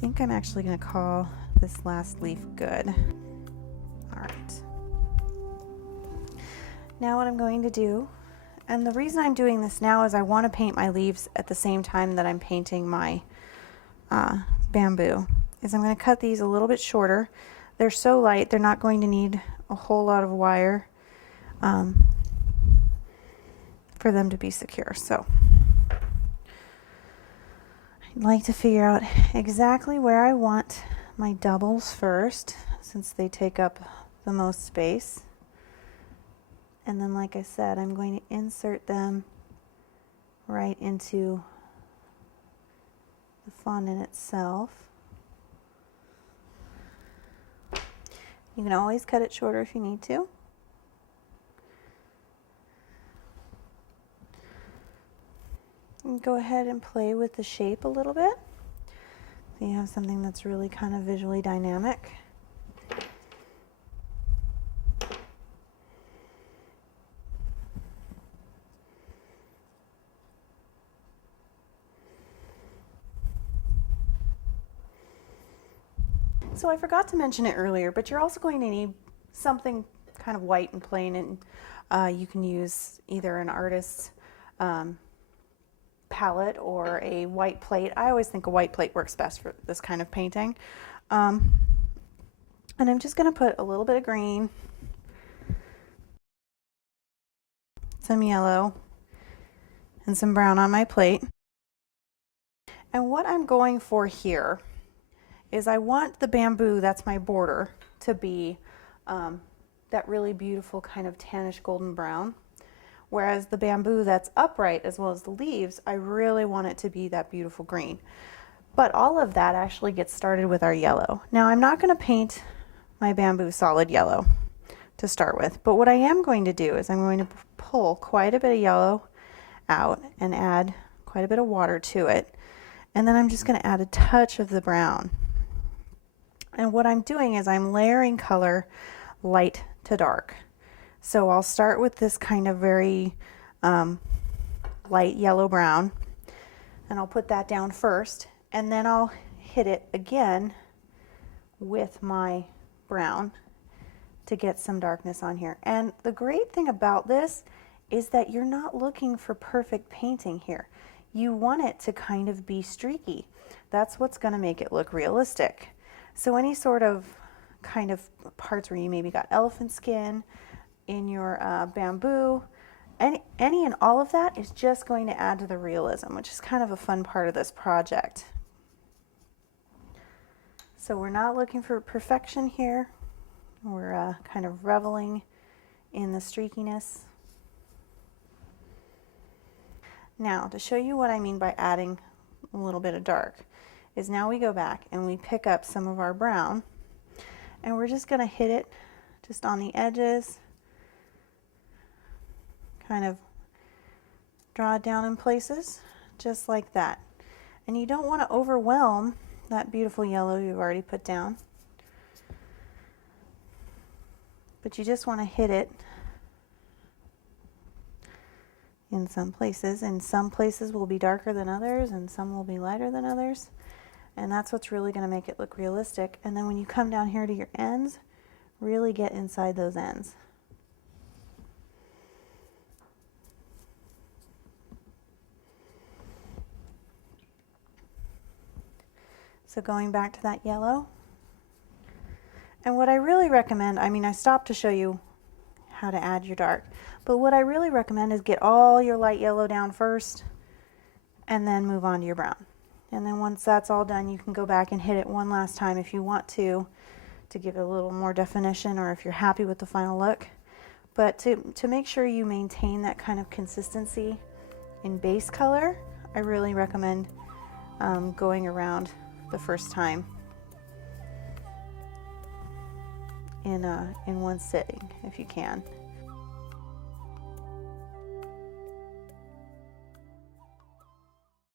think I'm actually going to call this last leaf good. All right. Now what I'm going to do, and the reason I'm doing this now is I want to paint my leaves at the same time that I'm painting my bamboo, is I'm going to cut these a little bit shorter. They're so light, they're not going to need a whole lot of wire for them to be secure. So I'd like to figure out exactly where I want my doubles first, since they take up the most space. And then, like I said, I'm going to insert them right into the fondant itself. You can always cut it shorter if you need to. And go ahead and play with the shape a little bit, so you have something that's really kind of visually dynamic. So I forgot to mention it earlier, but you're also going to need something kind of white and plain, and you can use either an artist's palette or a white plate. I always think a white plate works best for this kind of painting. And I'm just going to put a little bit of green, some yellow, and some brown on my plate. And what I'm going for here is I want the bamboo, that's my border, to be that really beautiful kind of tannish golden brown. Whereas the bamboo that's upright, as well as the leaves, I really want it to be that beautiful green. But all of that actually gets started with our yellow. Now I'm not going to paint my bamboo solid yellow to start with, but what I am going to do is I'm going to pull quite a bit of yellow out and add quite a bit of water to it. And then I'm just going to add a touch of the brown. And what I'm doing is I'm layering color light to dark. So I'll start with this kind of very light yellow brown, and I'll put that down first, and then I'll hit it again with my brown to get some darkness on here. And the great thing about this is that you're not looking for perfect painting here. You want it to kind of be streaky. That's what's going to make it look realistic. So any sort of kind of parts where you maybe got elephant skin in your bamboo, any and all of that is just going to add to the realism, which is kind of a fun part of this project. So we're not looking for perfection here. We're kind of reveling in the streakiness. Now, to show you what I mean by adding a little bit of dark, is now we go back and we pick up some of our brown, and we're just going to hit it just on the edges, kind of draw it down in places, just like that. And you don't want to overwhelm that beautiful yellow you've already put down, but you just want to hit it in some places, and some places will be darker than others and some will be lighter than others, and that's what's really going to make it look realistic. And then when you come down here to your ends, really get inside those ends. So going back to that yellow, and what I really recommend, I mean, I stopped to show you how to add your dark, but what I really recommend is get all your light yellow down first and then move on to your brown. And then once that's all done, you can go back and hit it one last time if you want to give it a little more definition, or if you're happy with the final look. But to make sure you maintain that kind of consistency in base color, I really recommend going around the first time in one sitting if you can.